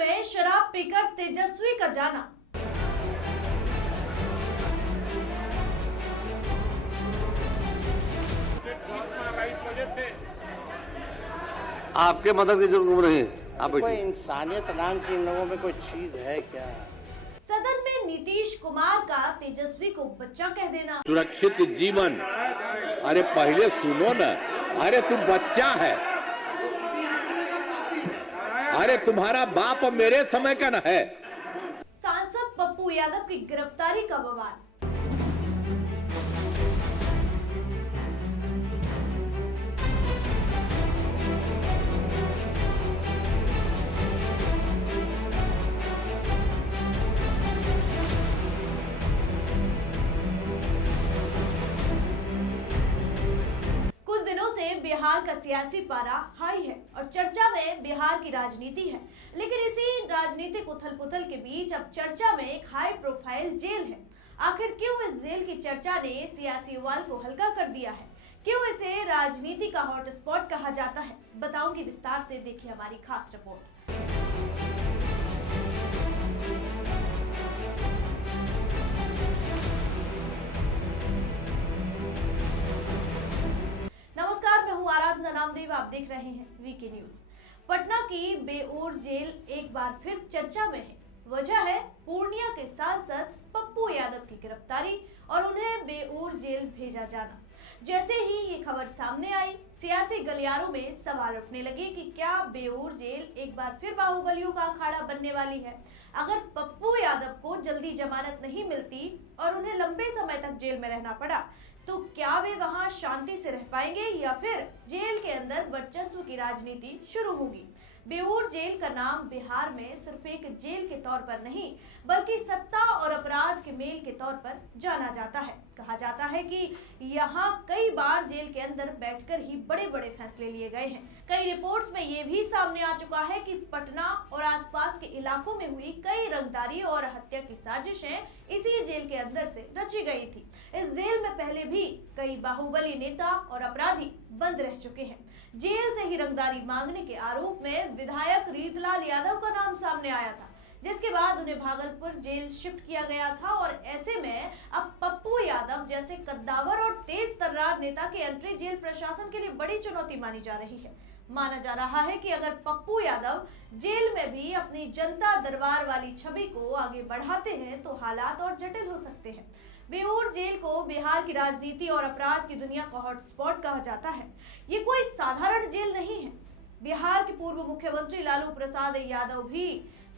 में शराब पीकर तेजस्वी का जाना। आपके मदद की जरूरत नहीं। आप कोई इंसानियत नाम की इन लोगों में कोई चीज है क्या? सदन में नीतीश कुमार का तेजस्वी को बच्चा कह देना। सुरक्षित जीवन, अरे पहले सुनो ना, अरे तुम बच्चा है, अरे तुम्हारा बाप मेरे समय का न है। सांसद पप्पू यादव की गिरफ्तारी का बवाल। कुछ दिनों से बिहार का सियासी पारा हाई है और चर्चा में बिहार की राजनीति है, लेकिन इसी राजनीतिक उथल-पुथल के बीच अब चर्चा में एक हाई प्रोफाइल जेल है। आखिर क्यों इस जेल की चर्चा ने सियासी उबाल को हल्का कर दिया है? क्यों इसे राजनीति का हॉटस्पॉट कहा जाता है? बताऊंगी विस्तार से, देखिए हमारी खास रिपोर्ट। नमस्कार, मैं हूं आराधना नामदेव, आप देख रहे हैं वीके न्यूज। पटना की बेऊर जेल एक बार फिर चर्चा में है। वजह है पूर्णिया के सांसद पप्पू यादव की गिरफ्तारी और उन्हें बेऊर जेल भेजा जाना। जैसे ही ये खबर सामने आई, सियासी गलियारों में सवाल उठने लगे कि क्या बेऊर जेल एक बार फिर बाहुबलियों का अखाड़ा बनने वाली है? अगर पप्पू यादव को जल्दी जमानत नहीं मिलती और उन्हें लंबे समय तक जेल में रहना पड़ा, तो क्या वे वहां शांति से रह पाएंगे या फिर जेल के अंदर वर्चस्व की राजनीति शुरू होगी? बेऊर जेल का नाम बिहार में सिर्फ एक जेल के तौर पर नहीं, बल्कि सत्ता और अपराध के मेल के तौर पर जाना जाता है। कहा जाता है कि यहाँ कई बार जेल के अंदर बैठकर ही बड़े बड़े फैसले लिए गए हैं। कई रिपोर्ट्स में ये भी सामने आ चुका है कि पटना और आसपास के इलाकों में हुई कई रंगदारी और हत्या की साजिशें इसी जेल के अंदर से रची गई थी। इस जेल में पहले भी कई बाहुबली नेता और अपराधी बंद रह चुके हैं। जेल से ही रंगदारी मांगने के आरोप में विधायक रीतलाल यादव का नाम सामने आया था, जिसके बाद उन्हें भागलपुर जेल शिफ्ट किया गया था। और ऐसे में अब पप्पू यादव जैसे कद्दावर और तेज तर्रार नेता की एंट्री जेल प्रशासन के लिए बड़ी चुनौती मानी जा रही है। माना जा रहा है कि अगर पप्पू यादव जेल में भी अपनी जनता दरबार वाली छवि को आगे बढ़ाते हैं तो हालात और जटिल हो सकते हैं। बेऊर जेल को बिहार की राजनीति और अपराध की दुनिया का हॉटस्पॉट कहा जाता है। ये कोई साधारण जेल नहीं है। बिहार के पूर्व मुख्यमंत्री लालू प्रसाद यादव भी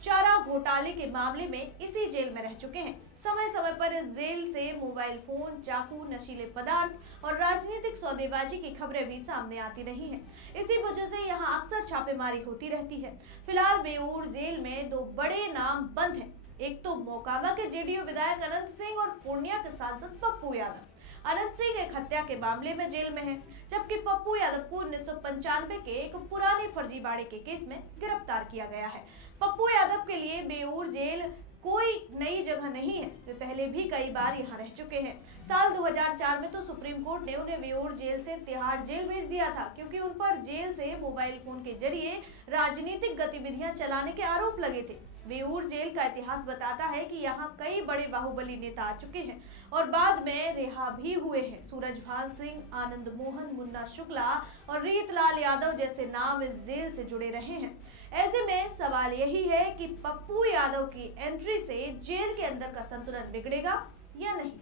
चारा घोटाले के मामले में इसी जेल में रह चुके हैं। समय समय पर इस जेल से मोबाइल फोन, चाकू, नशीले पदार्थ और राजनीतिक सौदेबाजी की खबरें भी सामने आती रही हैं। इसी वजह से यहाँ अक्सर छापेमारी होती रहती है। फिलहाल बेऊर जेल में दो बड़े नाम बंद हैं। एक तो मोकामा के जेडीयू विधायक अनंत सिंह और पूर्णिया के सांसद पप्पू यादव। अनंत सिंह एक हत्या के मामले में जेल में है, जबकि पप्पू यादव को 1995 के एक पुराने फर्जीवाड़े के केस में गिरफ्तार किया गया है। पप्पू यादव के लिए बेऊर जेल कोई नई जगह नहीं है, वे पहले भी कई बार यहाँ रह चुके हैं। साल 2004 में तो सुप्रीम कोर्ट ने उन्हें बेऊर जेल से तिहाड़ जेल भेज दिया था, क्योंकि उन पर जेल से मोबाइल फोन के जरिए राजनीतिक गतिविधियां चलाने के आरोप लगे थे। बेऊर जेल का इतिहास बताता है कि यहाँ कई बड़े बाहुबली नेता आ चुके हैं और बाद में रिहा भी हुए हैं। सूरजभान सिंह, आनंद मोहन, मुन्ना शुक्ला और रीतलाल यादव जैसे नाम इस जेल से जुड़े रहे हैं। ऐसे में सवाल यही है कि पप्पू यादव की एंट्री से जेल के अंदर का संतुलन बिगड़ेगा या नहीं।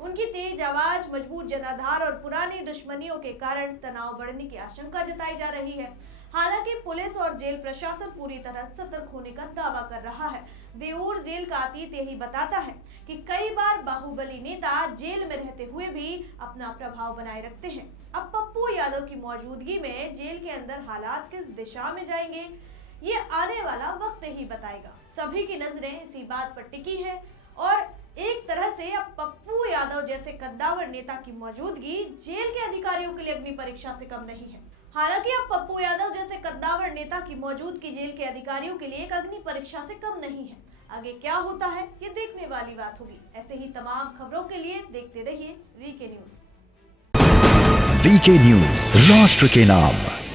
उनकी तेज आवाज, मजबूत जनाधार और पुरानी दुश्मनियों के कारण तनाव बढ़ने की आशंका जताई जा रही है। हालांकि पुलिस और जेल प्रशासन पूरी तरह सतर्क होने का दावा कर रहा है। बेऊर जेल का अतीत यही बताता है कि कई बार बाहुबली नेता जेल में रहते हुए भी अपना प्रभाव बनाए रखते हैं। अब पप्पू यादव की मौजूदगी में जेल के अंदर हालात किस दिशा में जाएंगे, ये आने वाला वक्त ही बताएगा। सभी की नजरें इसी बात पर टिकी है और एक तरह से अब पप्पू यादव जैसे कद्दावर नेता की मौजूदगी जेल के अधिकारियों के लिए अग्नि परीक्षा से कम नहीं है। हालांकि अब पप्पू यादव जैसे कद्दावर नेता की मौजूदगी जेल के अधिकारियों के लिए एक अग्नि परीक्षा से कम नहीं है। आगे क्या होता है ये देखने वाली बात होगी। ऐसे ही तमाम खबरों के लिए देखते रहिए वीके न्यूज। वीके न्यूज, राष्ट्र के नाम।